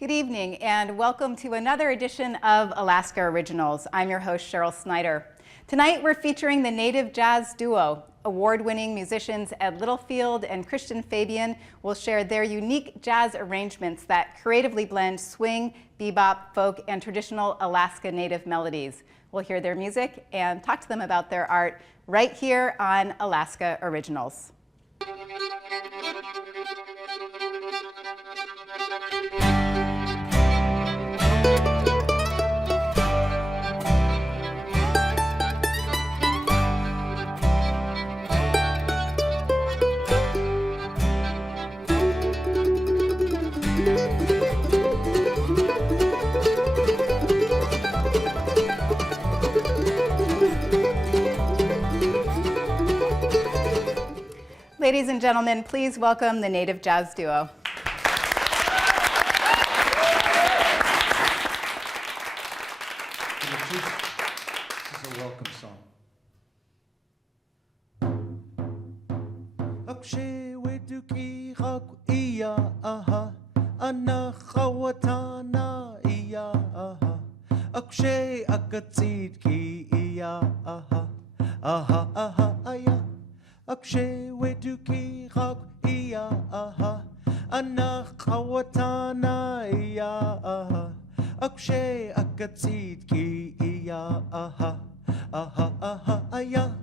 Good evening and welcome to another edition of Alaska Originals. I'm your host, Cheryl Snyder. Tonight we're featuring the Native Jazz Duo. Award-winning musicians at Littlefield and Fabian will share their unique jazz arrangements that creatively blend swing, bebop, folk, and traditional Alaska Native melodies. We'll hear their music and talk to them about their art right here on Alaska Originals. Ladies and gentlemen, please welcome the Native Jazz Duo. This is a welcome song. Akshay weduki hak iya aha anakhawatana iya aha Akshay akatsit ki iya aha aha aha aya Akshay weduki hak iya aha anakhawatana iya aha Akshay akatsit ki iya aha aha aha aya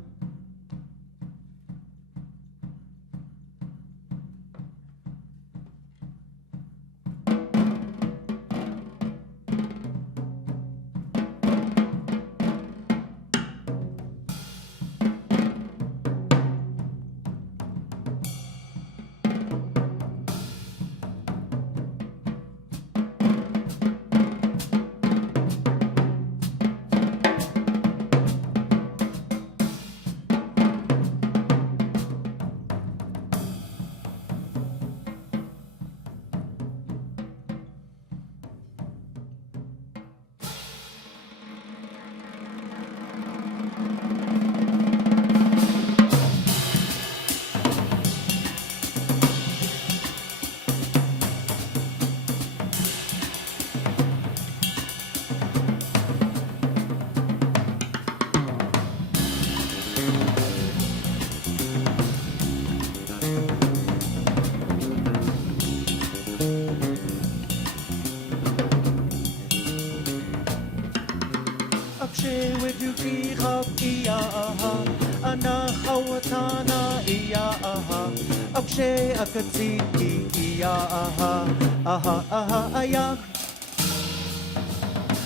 Akshay weduki hak iya aha anakhawatana iya aha Akshay akatsit ki iya aha aha aha aya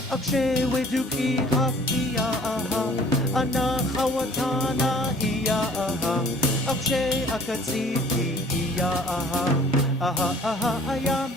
Akshay weduki hak iya aha anakhawatana iya aha Akshay akatsit ki iya aha aha aha aya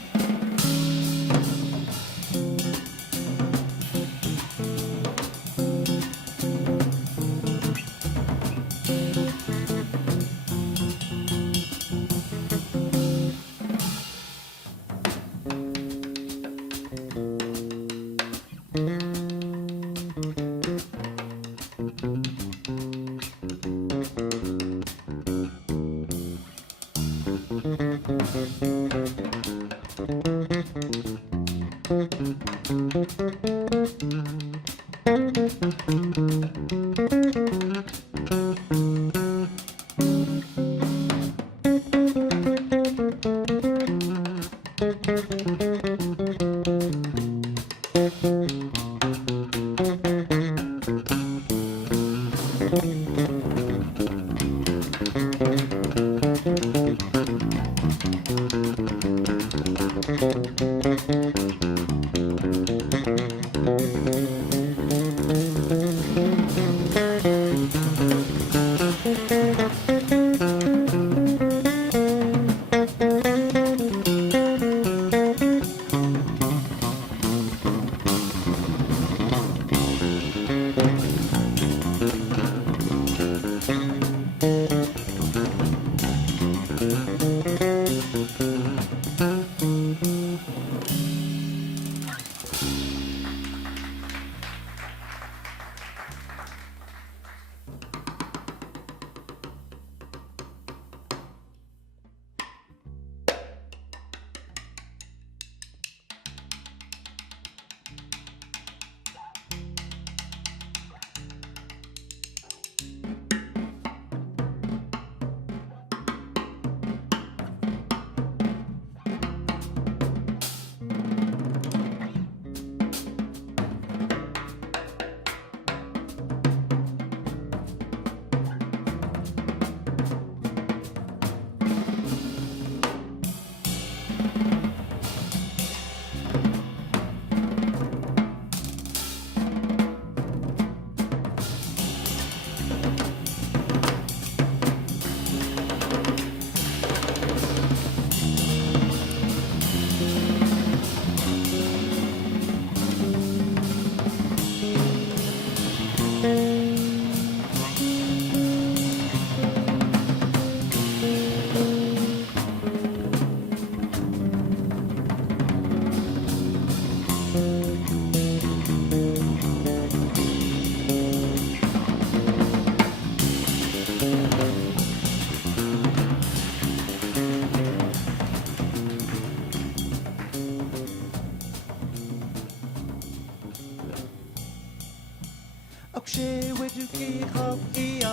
Akshay Widuki Hop Iya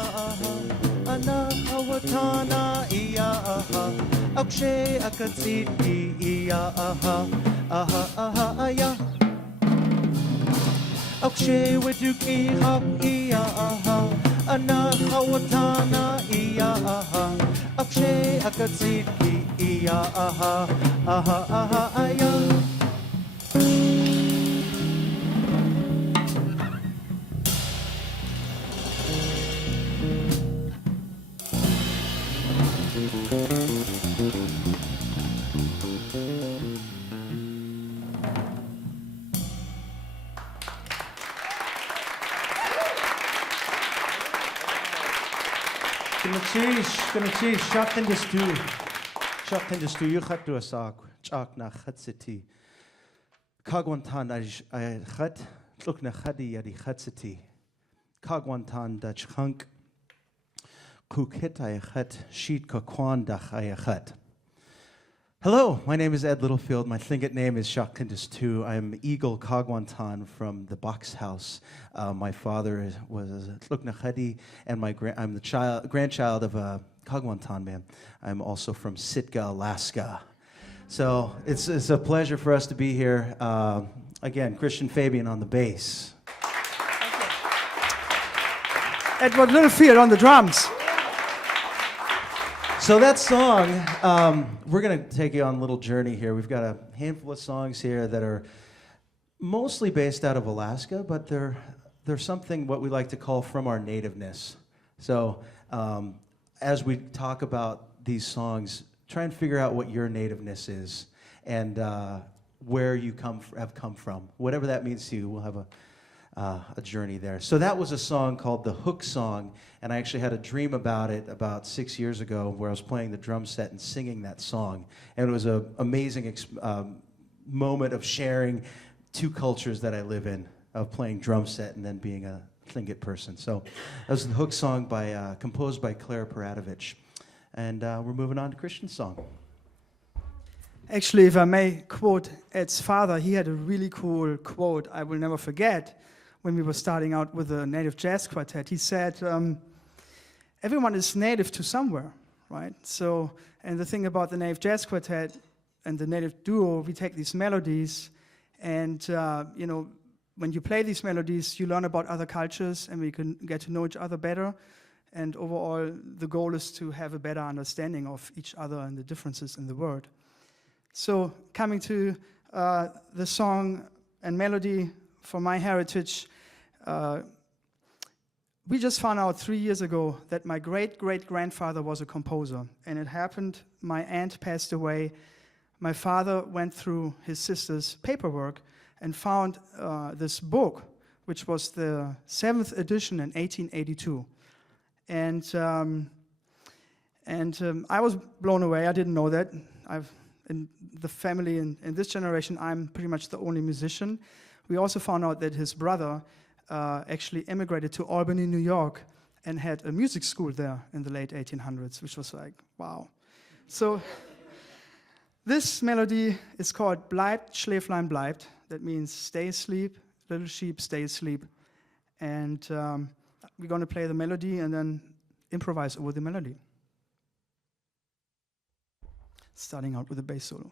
Ana Hawatana Iya Akshay Akatsiti Iya Aya Akshay Widuki Hop Iya Ana Hawatana Iya Akshay Akatsiti Iya Aya Gonna change stu yukhatu asak chak na khatsiti Kagwantan ay khat tlukna khadi yadi khatsiti Kagwantan da chunk Kukit ay khat sheet kakwan da ay khat. Hello, my name is Ed Littlefield. My Tlingit name is Shakindis too. I'm Eagle Kagwantan from the Box House. My father was Tlukna Khadi, and I'm the grandchild of a Kagwantan man. I'm also from Sitka, Alaska. So it's a pleasure for us to be here. Again, Christian Fabian on the bass. Edward Littlefield on the drums. So that song, we're going to take you on a little journey here. We've got a handful of songs here that are mostly based out of Alaska, but they're something what we like to call from our nativeness. So as we talk about these songs, try and figure out what your nativeness is and where you have come from. Whatever that means to you, we'll have a journey there. So that was a song called The Hook Song, and I actually had a dream about it about 6 years ago where I was playing the drum set and singing that song. And it was an amazing moment of sharing two cultures that I live in, of playing drum set and then being a Tlingit person. So that was The Hook Song composed by Claire Paratovich. And we're moving on to Christian's song. Actually, if I may quote Ed's father, he had a really cool quote I will never forget when we were starting out with a native jazz quartet. He said, everyone is native to somewhere, right? So, and the thing about the native jazz quartet and the native duo, we take these melodies and, when you play these melodies, you learn about other cultures and we can get to know each other better. And overall, the goal is to have a better understanding of each other and the differences in the world. So coming to the song and melody for my heritage, we just found out 3 years ago that my great-great-grandfather was a composer. And it happened, my aunt passed away. My father went through his sister's paperwork and found this book, which was the 7th edition in 1882. And I was blown away. I didn't know that. In the family, in this generation, I'm pretty much the only musician. We also found out that his brother actually immigrated to Albany, New York, and had a music school there in the late 1800s, which was like, wow. So this melody is called Bleibt, Schläflein bleibt. That means stay asleep, little sheep, stay asleep. And we're going to play the melody and then improvise over the melody. Starting out with a bass solo.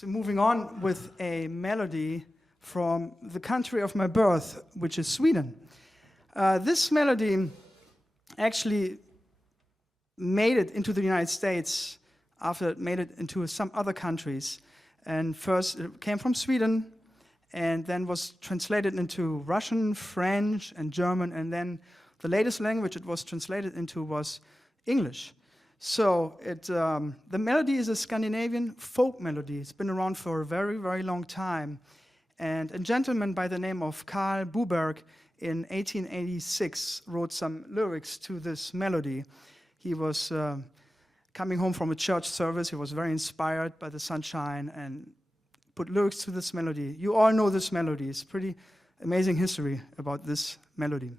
So moving on with a melody from the country of my birth, which is Sweden. This melody actually made it into the United States after it made it into some other countries. And first it came from Sweden, and then was translated into Russian, French, and German, and then the latest language it was translated into was English. So the melody is a Scandinavian folk melody. It's been around for a very, very long time. And a gentleman by the name of Carl Boberg in 1886 wrote some lyrics to this melody. He was coming home from a church service. He was very inspired by the sunshine and put lyrics to this melody. You all know this melody. It's pretty amazing history about this melody.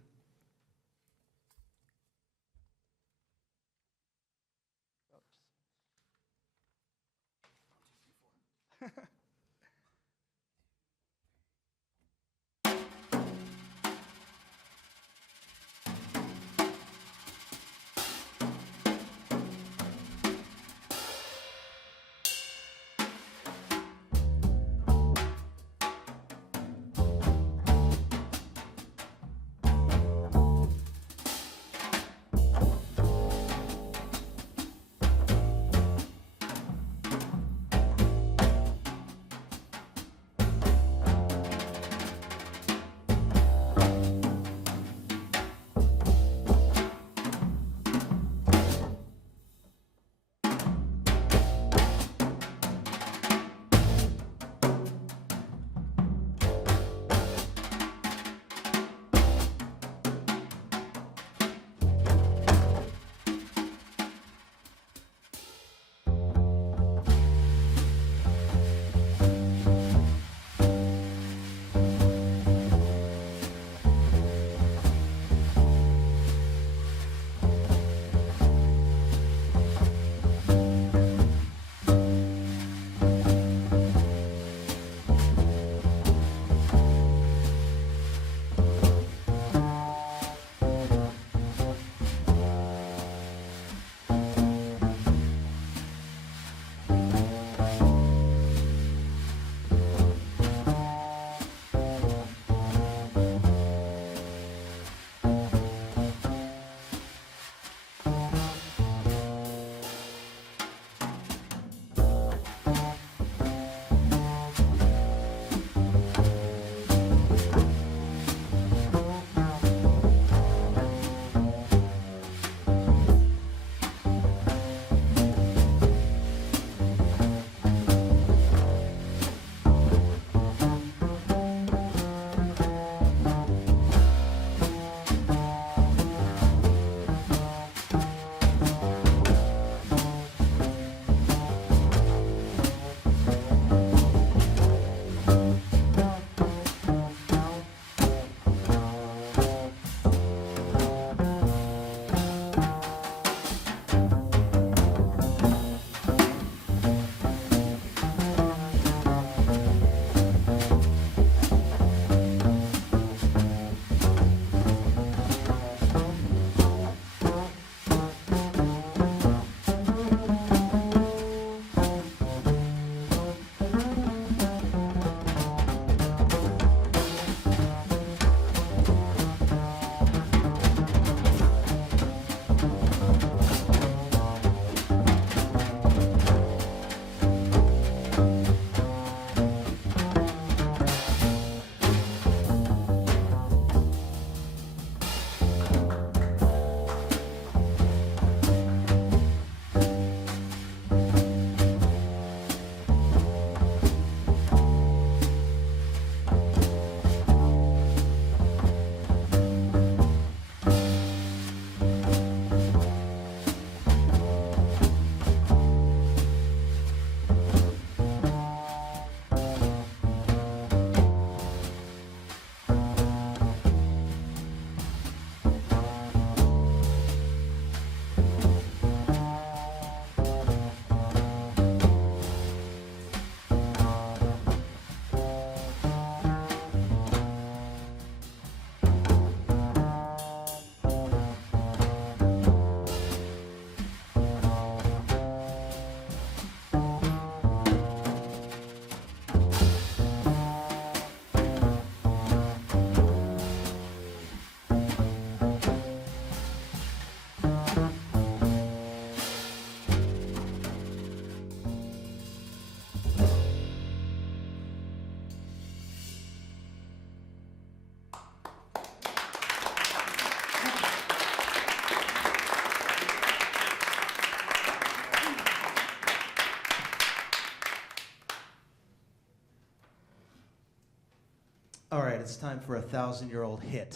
All right, it's time for a 1,000-year-old hit.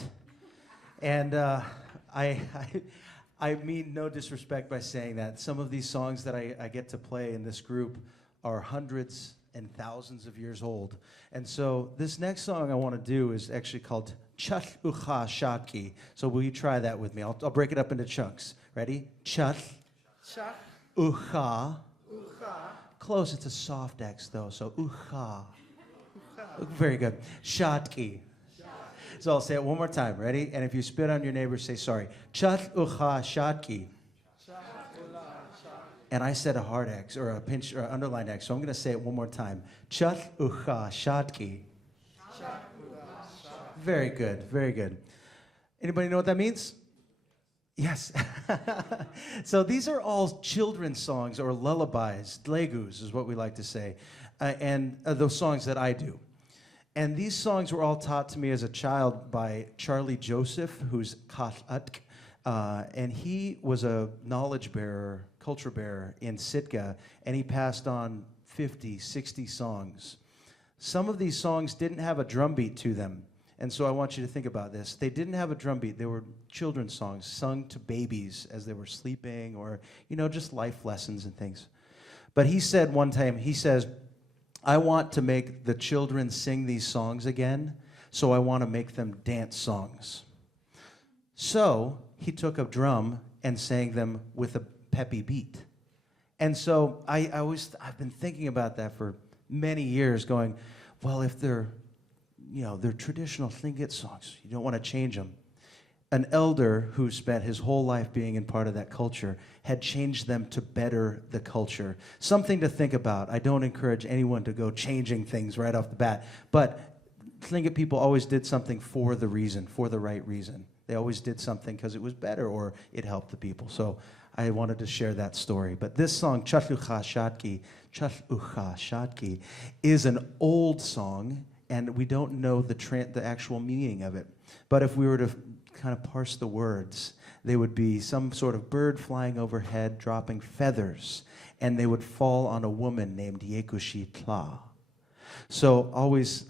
And I mean no disrespect by saying that. Some of these songs that I get to play in this group are hundreds and thousands of years old. And so this next song I want to do is actually called Chal Ucha Shaki. So will you try that with me? I'll break it up into chunks. Ready? Chal Ucha. Close, it's a soft X though, so Ucha. Very good. Shatki. So I'll say it one more time. Ready? And if you spit on your neighbor, say sorry. Chat ucha shatki. And I said a hard X or a pinch or underlined X, so I'm going to say it one more time. Chat ucha shatki. Very good. Very good. Anybody know what that means? Yes. So these are all children's songs or lullabies. Dlegus is what we like to say. And those songs that I do. And these songs were all taught to me as a child by Charlie Joseph, who's Kat'atk. And he was a knowledge bearer, culture bearer in Sitka, and he passed on 50, 60 songs. Some of these songs didn't have a drum beat to them. And so I want you to think about this. They didn't have a drum beat. They were children's songs sung to babies as they were sleeping or, just life lessons and things. But he said one time, he says, I want to make the children sing these songs again, so I want to make them dance songs. So he took a drum and sang them with a peppy beat. And so I've been thinking about that for many years, going, well, if they're traditional Tlingit songs, you don't want to change them. An elder who spent his whole life being in part of that culture had changed them to better the culture. Something to think about. I don't encourage anyone to go changing things right off the bat, but Tlingit people always did something for the right reason. They always did something because it was better or it helped the people. So I wanted to share that story. But this song, Chatlucha Shatki, is an old song, and we don't know the actual meaning of it. But if we were to kind of parse the words, they would be some sort of bird flying overhead, dropping feathers, and they would fall on a woman named Yekushi Tla. So I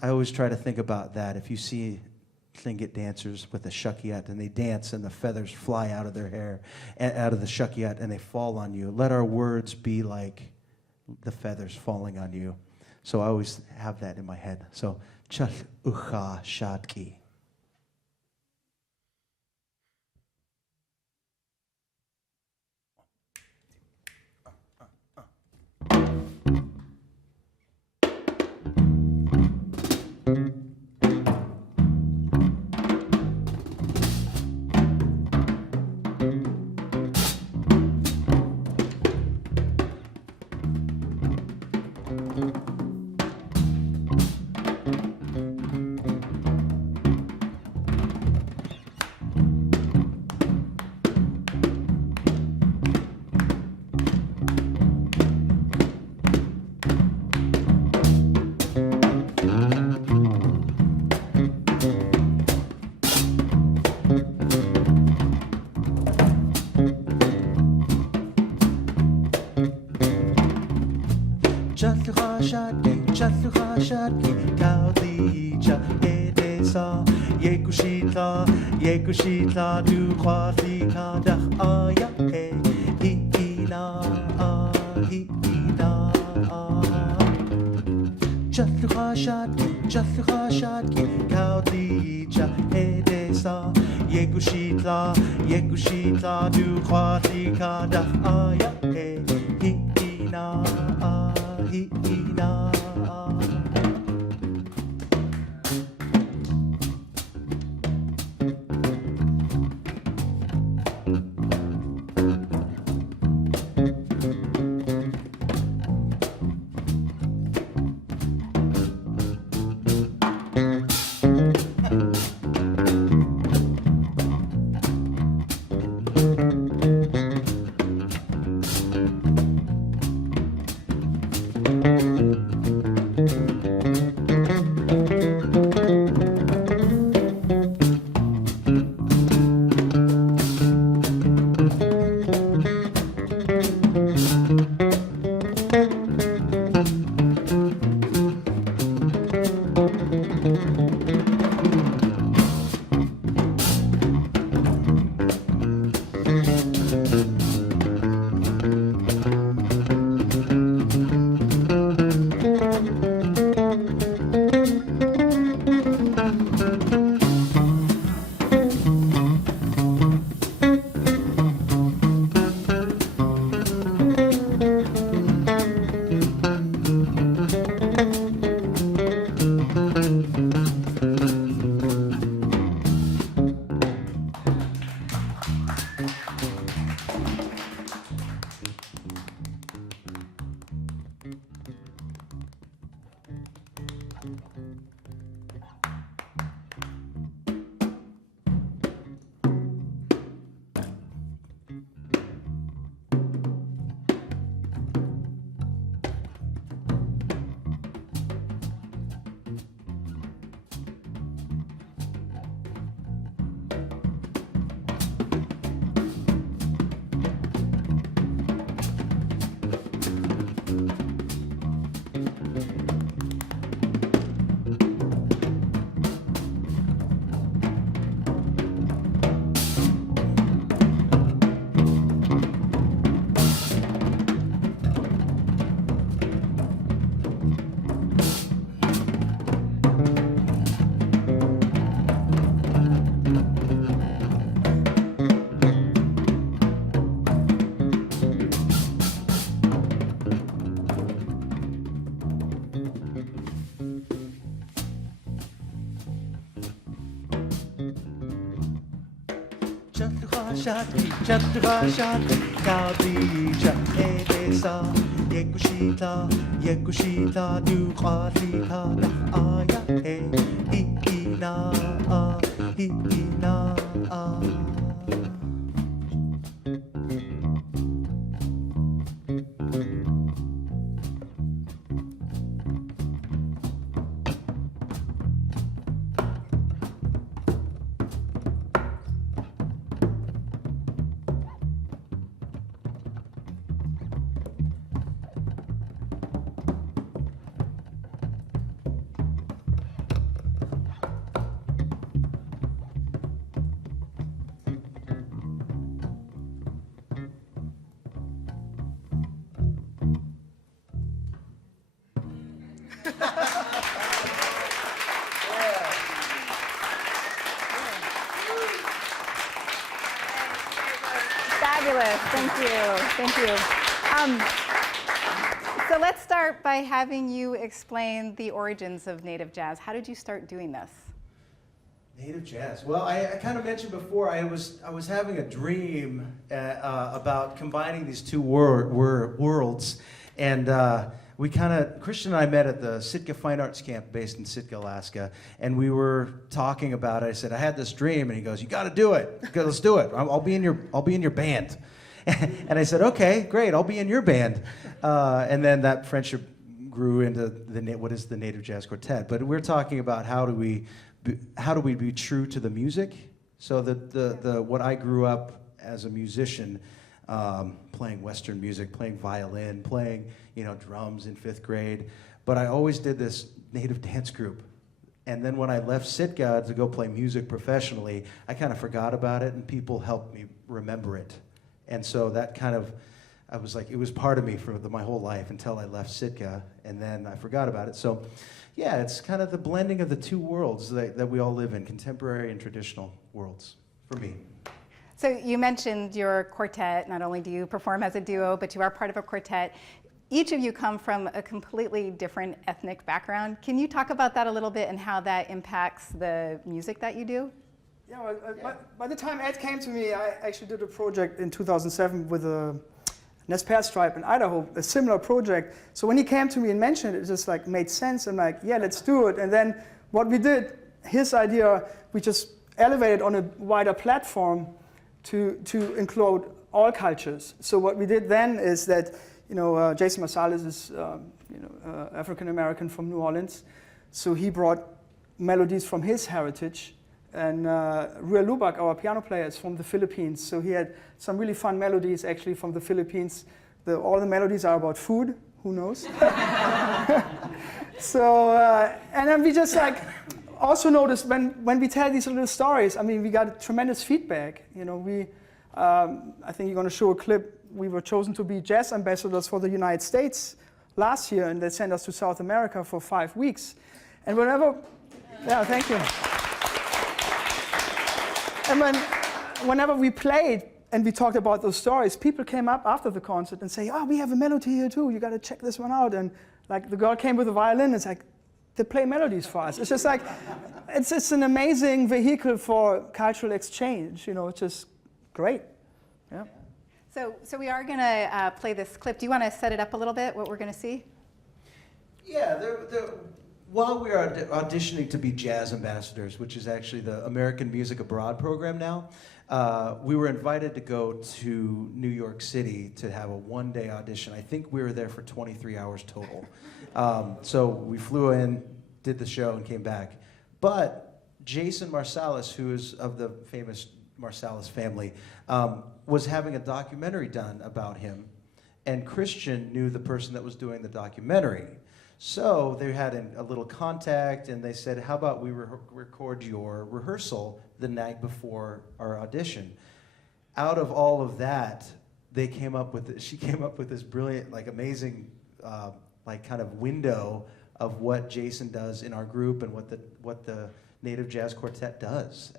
always try to think about that. If you see Tlingit dancers with a shakiat and they dance and the feathers fly out of their hair, out of the shakiat, and they fall on you, let our words be like the feathers falling on you. So I always have that in my head. So, Chal Ucha Shatki. Chatlucha Shatki, Kaudicha, Edesa, Yekushitla, Du Quatika, Dach Aya, Hina, Hina. Chatlucha Shatki, Kaudicha, Edesa, Yekushitla, Du Quatika, Dach Aya, Hina, Hina. Chatrashat Kadija Ebesa Yekushita Duqatita Aya Hikina Hikina Fabulous. Thank you. Thank you. So let's start by having you explain the origins of native jazz. How did you start doing this? Native jazz. Well, I kind of mentioned before, I was having a dream about combining these two worlds, and Christian and I met at the Sitka Fine Arts Camp based in Sitka, Alaska, and we were talking about it. I said, I had this dream, and he goes, you got to do it. Let's do it. I'll be in your band. And I said, okay, great, I'll be in your band. And then that friendship grew into what is the Native Jazz Quartet. But we're talking about how do we be true to the music? So what I grew up as a musician, playing Western music, playing violin, playing drums in 5th grade, but I always did this native dance group. And then when I left Sitka to go play music professionally, I kind of forgot about it, and people helped me remember it. And so that I was like, it was part of me for my whole life until I left Sitka, and then I forgot about it. So yeah, it's kind of the blending of the two worlds that we all live in, contemporary and traditional worlds, for me. So you mentioned your quartet. Not only do you perform as a duo, but you are part of a quartet. Each of you come from a completely different ethnic background. Can you talk about that a little bit and how that impacts the music that you do? Yeah, by the time Ed came to me, I actually did a project in 2007 with a Nez Perce tribe in Idaho, a similar project. So when he came to me and mentioned it, it just like made sense. I'm like, yeah, let's do it. And then what we did, his idea, we just elevated on a wider platform to include all cultures. So what we did then is that, Jason Marsalis is, African American from New Orleans. So he brought melodies from his heritage. And Rua Lubak, our piano player, is from the Philippines. So he had some really fun melodies actually from the Philippines. All the melodies are about food, who knows? So, and then we just also noticed when we tell these little stories, I mean, we got tremendous feedback. I think you're going to show a clip. We were chosen to be jazz ambassadors for the United States last year, and they sent us to South America for 5 weeks. And yeah, thank you. And whenever we played and we talked about those stories, people came up after the concert and say, "Oh, we have a melody here too. You got to check this one out." And like the girl came with a violin. It's like they play melodies for us. It's just like it's an amazing vehicle for cultural exchange. You know, it's just great. Yeah. So we are going to play this clip. Do you want to set it up a little bit, what we're going to see? Yeah, while we are auditioning to be jazz ambassadors, which is actually the American Music Abroad program now, we were invited to go to New York City to have a one-day audition. I think we were there for 23 hours total. So we flew in, did the show, and came back. But Jason Marsalis, who is of the famous Marsalis family, was having a documentary done about him, and Christian knew the person that was doing the documentary. So they had a little contact, and they said, how about we record your rehearsal the night before our audition? Out of all of that, she came up with this brilliant, like amazing, like kind of window of what Jason does in our group and what the Native Jazz Quartet does.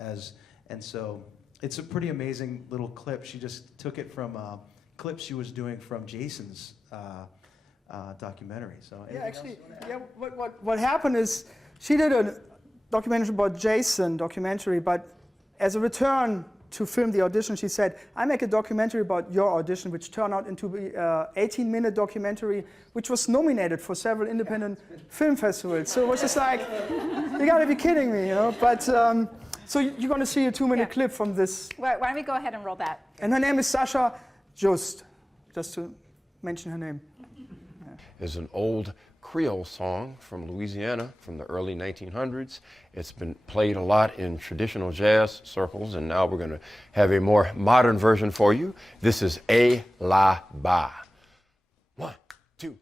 And so it's a pretty amazing little clip. She just took it from clips she was doing from Jason's documentary. So yeah, actually, yeah. What happened is she did a documentary about Jason, but as a return to film the audition, she said, "I make a documentary about your audition," which turned out into an 18-minute documentary, which was nominated for several independent film festivals. So it was just like, you got to be kidding me, you know? But so you're going to see a 2-minute clip from this. Why don't we go ahead and roll that? And her name is Sasha Just to mention her name. Is an old Creole song from Louisiana from the early 1900s. It's been played a lot in traditional jazz circles, and now we're going to have a more modern version for you. This is A La Ba. 1, 2,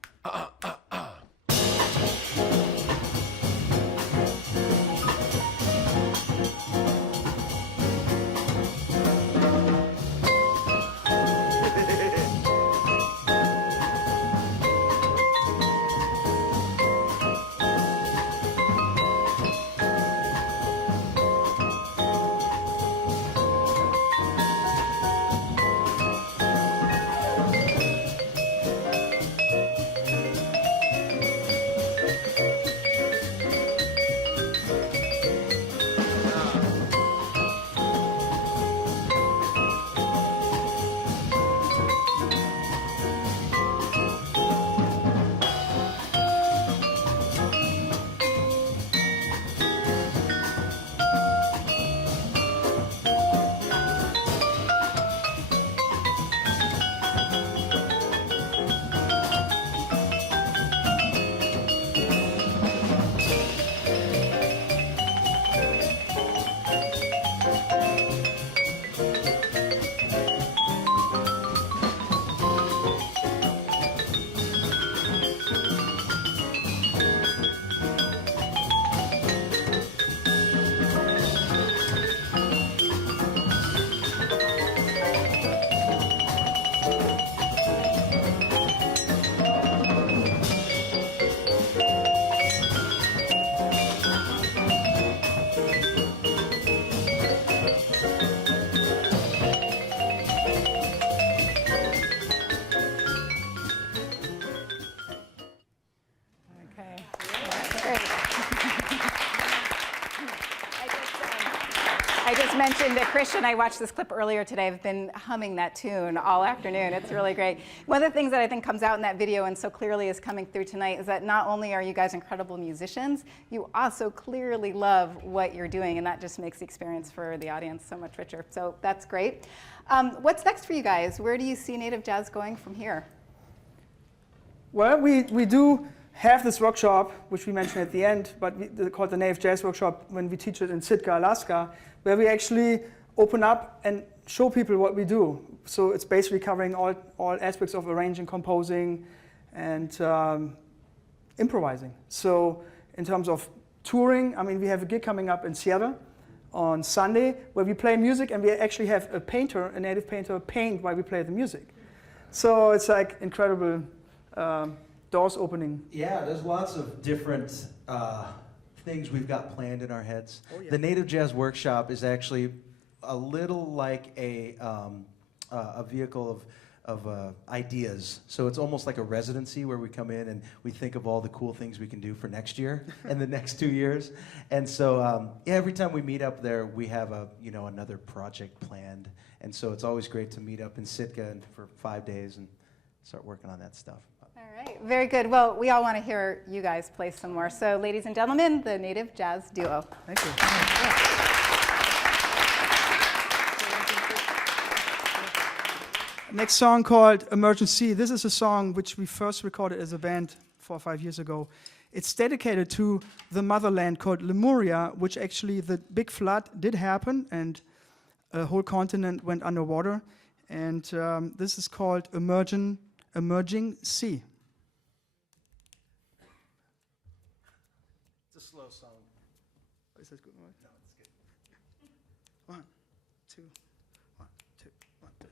I just mentioned that Christian, I watched this clip earlier today. I've been humming that tune all afternoon. It's really great. One of the things that I think comes out in that video and so clearly is coming through tonight is that not only are you guys incredible musicians, you also clearly love what you're doing, and that just makes the experience for the audience so much richer. So that's great. What's next for you guys? Where do you see Native Jazz going from here? Well, we do have this workshop, which we mentioned at the end, but called the Native Jazz Workshop when we teach it in Sitka, Alaska, where we actually open up and show people what we do. So it's basically covering all aspects of arranging, composing, and improvising. So in terms of touring, I mean, we have a gig coming up in Seattle on Sunday where we play music and we actually have a painter, a native painter, paint while we play the music. So it's like incredible doors opening. Yeah, there's lots of different things we've got planned in our heads. Oh, yeah. The Native Jazz Workshop is actually a little like a vehicle of ideas. So it's almost like a residency where we come in and we think of all the cool things we can do for next year and the next 2 years. And so every time we meet up there, we have another project planned. And so it's always great to meet up in Sitka for 5 days and start working on that stuff. All right, very good. Well, we all want to hear you guys play some more. So, ladies and gentlemen, the Native Jazz Duo. Thank you. Next song called Emergency. This is a song which we first recorded as a band 4 or 5 years ago. It's dedicated to the motherland called Lemuria, which actually the big flood did happen and a whole continent went underwater. And this is called Emerging Sea. It's a slow song. Is that good? No, it's good. 1, 2, 1, 2, 1, 2.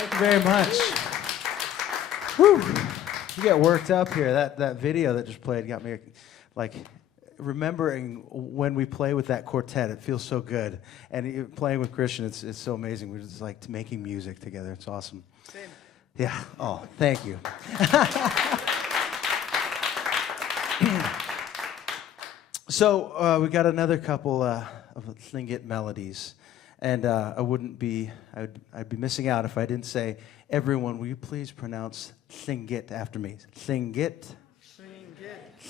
Thank you very much. Whew. You get worked up here. That video that just played got me like remembering when we play with that quartet. It feels so good. And playing with Christian, it's so amazing. We're just like making music together. It's awesome. Same. Yeah. Oh, thank you. So we got another couple of Tlingit melodies, and I'd be missing out if I didn't say, everyone, will you please pronounce Tlingit after me? Tlingit.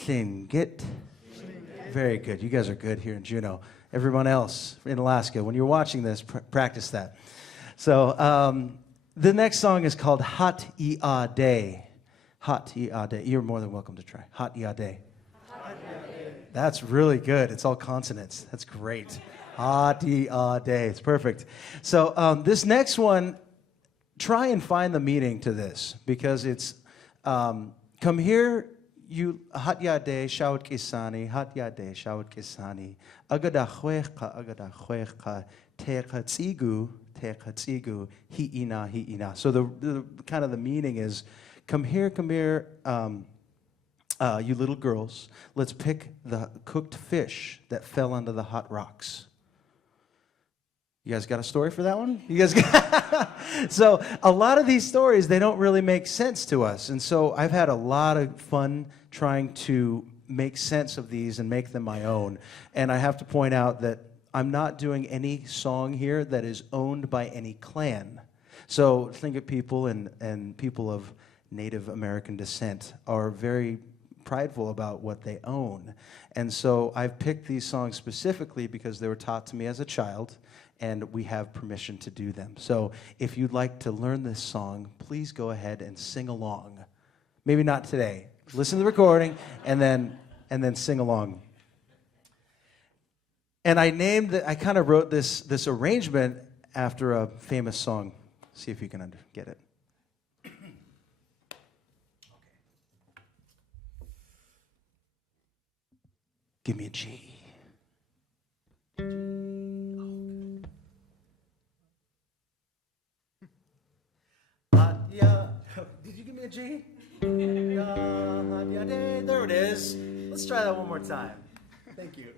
Tlingit. Very good. You guys are good here in Juneau. Everyone else in Alaska, when you're watching this, practice that. So the next song is called Hat Ia Day. Hat Ia Day. You're more than welcome to try. Hat Ia Day. That's really good. It's all consonants. That's great. Hat Ia Day. It's perfect. So this next one, try and find the meaning to this, because it's come here, you Hat Ia Day Shawat Kisani, Hat Ia Day Shawat Kisani, Agada Chwecha, Techa Tsigu, Hiina. So the kind of the meaning is, come here, you little girls, let's pick the cooked fish that fell onto the hot rocks. You guys got a story for that one? You guys got So a lot of these stories, they don't really make sense to us. And so I've had a lot of fun trying to make sense of these and make them my own. And I have to point out that I'm not doing any song here that is owned by any clan. So Tlingit people and people of Native American descent are very prideful about what they own. And so I've picked these songs specifically because they were taught to me as a child, and we have permission to do them. So if you'd like to learn this song, please go ahead and sing along. Maybe not today. Listen to the recording and then sing along. And I kind of wrote this arrangement after a famous song. See if you can get it. Give me a G. Did you give me a G? There it is. Let's try that one more time. Thank you.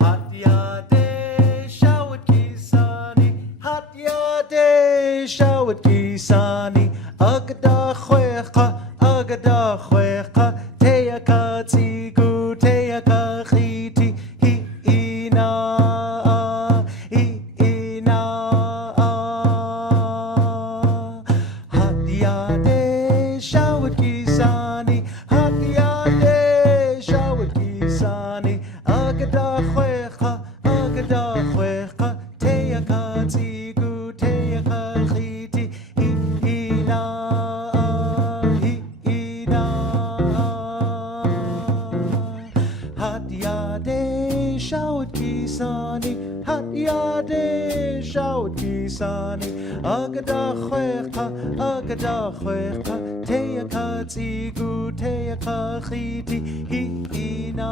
Hatyade shawat kisani, hatyade shawat kisani, agada khweqa, teyaka tsigu, teyaka khiti, hiina. Hatyade shawat kisani, hatyade shawat kisani, agada khweqa, teyaka tsigu, teyaka khiti, hiina. Hatyade shawat kisani, hatyade shawat kisani, agada khweqa, teyaka tsigu, teyaka khiti, hiina.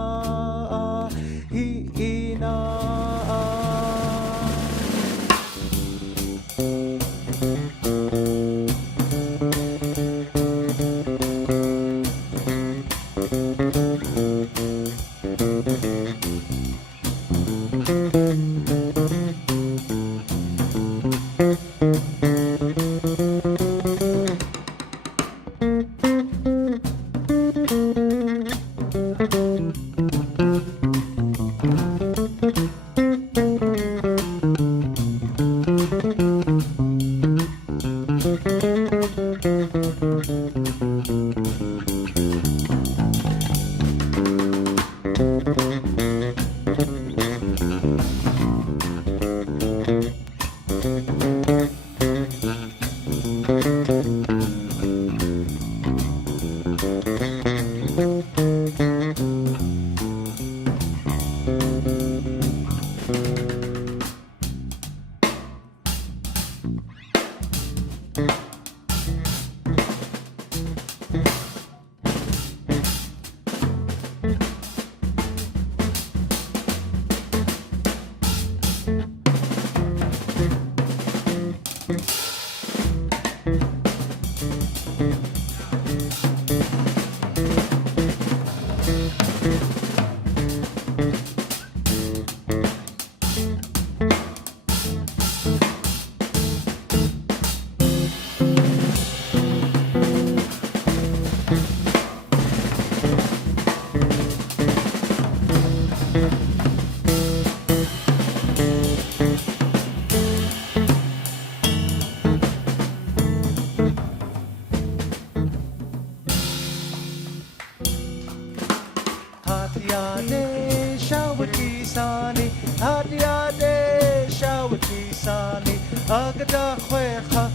Hatiade shawati sani, hatiade shawati sani, agada khwecha,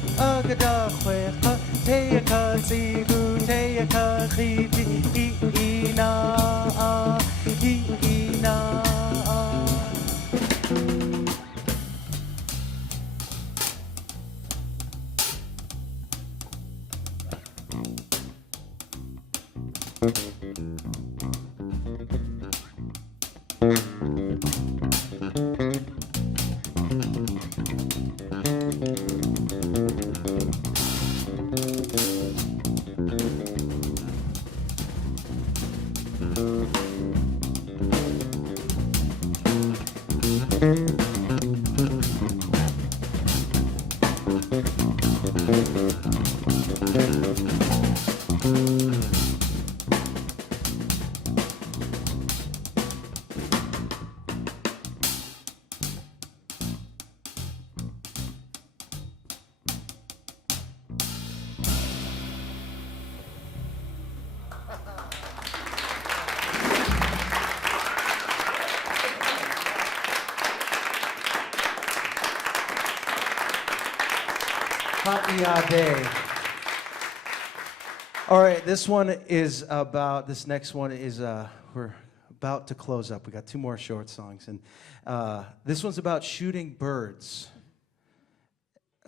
teyaka zibu, teyaka khiti, ina. Hatiade. All right, this next one is, we're about to close up. We got two more short songs, and this one's about shooting birds.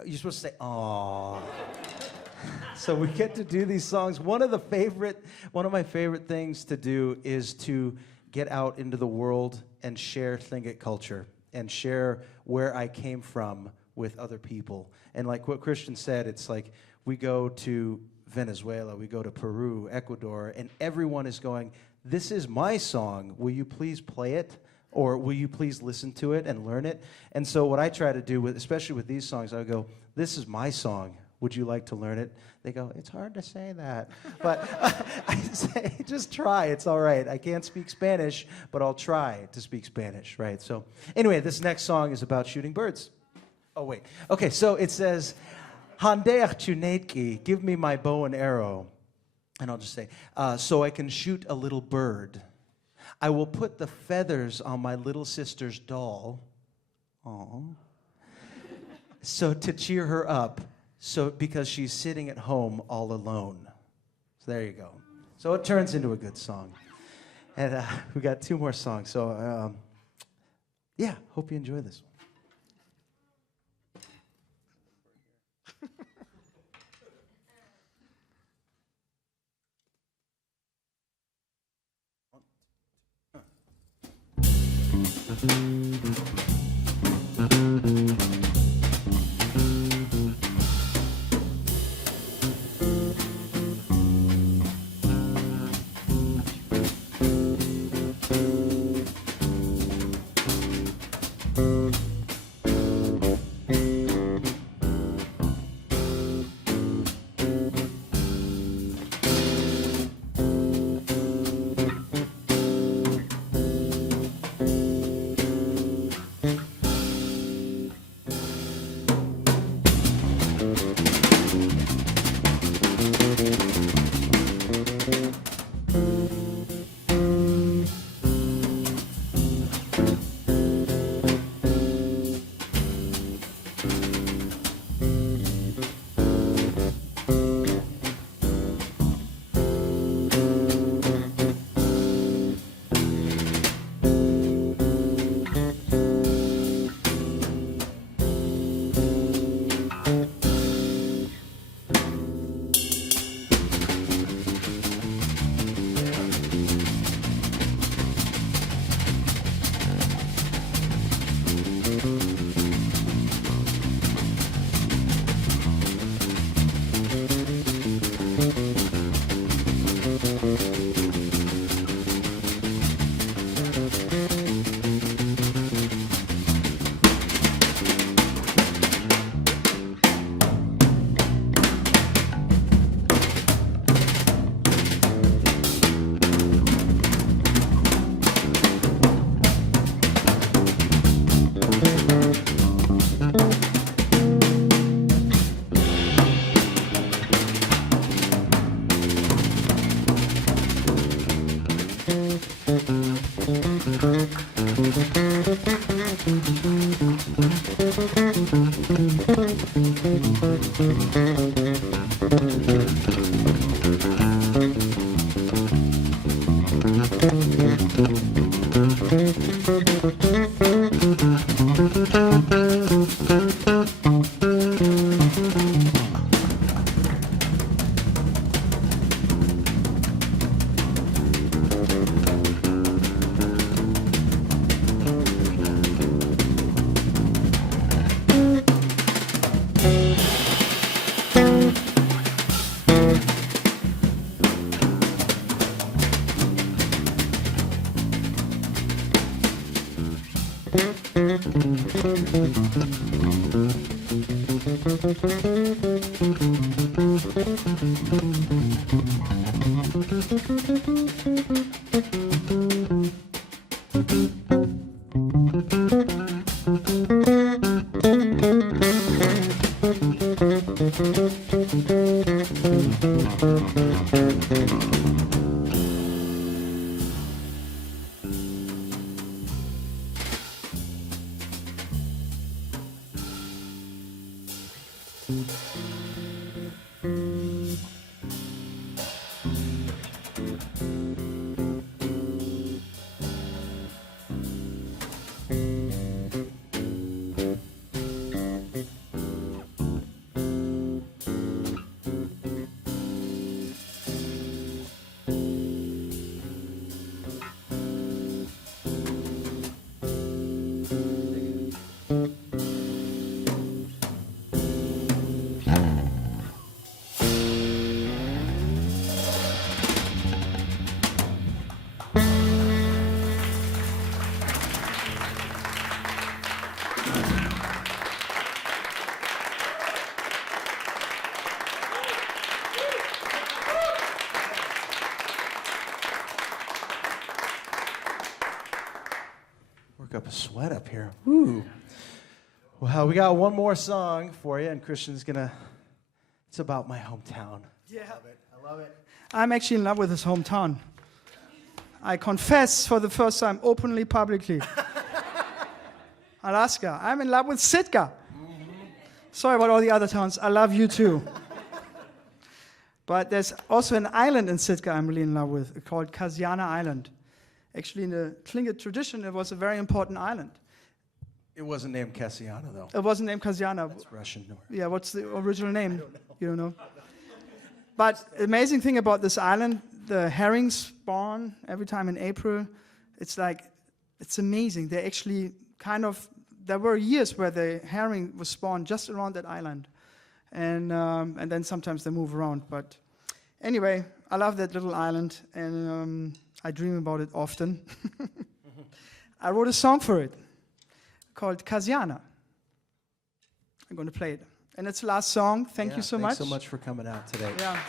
You're supposed to say, "Aww." So we get to do these songs. One of my favorite things to do is to get out into the world and share Tlingit culture and share where I came from with other people. And like what Christian said, it's like we go to Venezuela, we go to Peru, Ecuador, and everyone is going, "This is my song. Will you please play it? Or will you please listen to it and learn it?" And so what I try to do, especially with these songs, I go, "This is my song. Would you like to learn it?" They go, "It's hard to say that." But I say, just try. It's all right. I can't speak Spanish, but I'll try to speak Spanish, right? So anyway, this next song is about shooting birds. Oh, wait. Okay, so it says, "Handeach chunetki, give me my bow and arrow." And I'll just say, "So I can shoot a little bird. I will put the feathers on my little sister's doll. Aww. So to cheer her up, because she's sitting at home all alone." So there you go. So it turns into a good song. And we got two more songs. So yeah, hope you enjoy this one. Up a sweat up here. Ooh. Well, we got one more song for you, and Christian's gonna. It's about my hometown. Yeah. I love it. I love it. I'm actually in love with his hometown. I confess for the first time, openly, publicly. Alaska. I'm in love with Sitka. Sorry about all the other towns. I love you too. But there's also an island in Sitka I'm really in love with called Kalyana Island. Actually, in the Tlingit tradition, it was a very important island. It wasn't named Cassy Anna, though. It wasn't named Kasyana. That's Russian. Or Yeah, what's the original name? I don't know. You don't know? But the amazing thing about this island, the herrings spawn every time in April. It's amazing. They actually there were years where the herring was spawned just around that island. And then sometimes they move around. But anyway, I love that little island, and I dream about it often. I wrote a song for it called Cassy Anna. I'm going to play it. And it's the last song. Thank you so much. Thanks so much for coming out today. Yeah.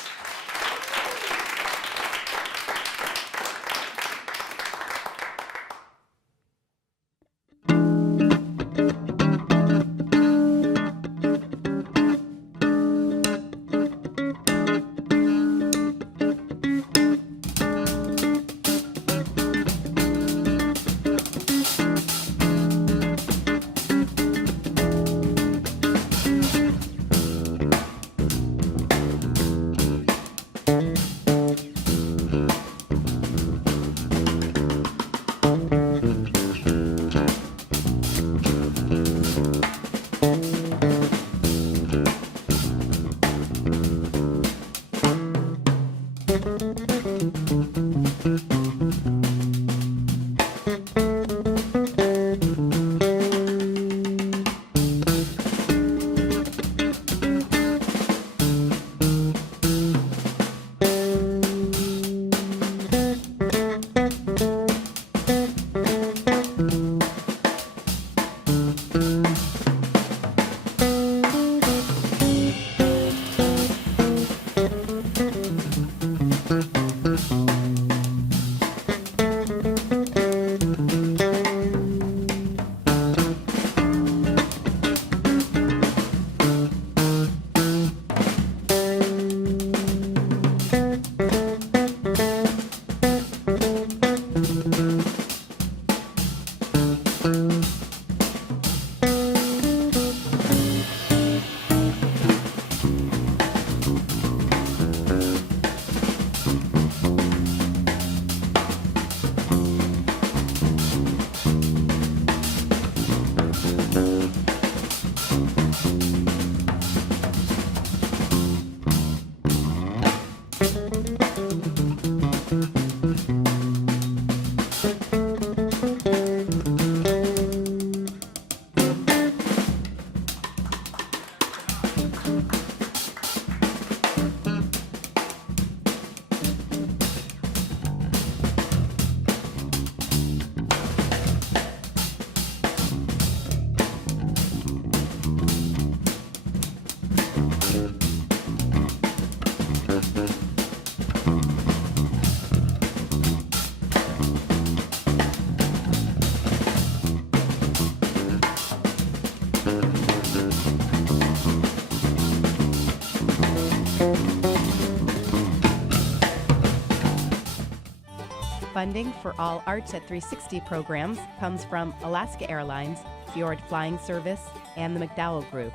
Funding for all Arts at 360 programs comes from Alaska Airlines, Fjord Flying Service, and the McDowell Group.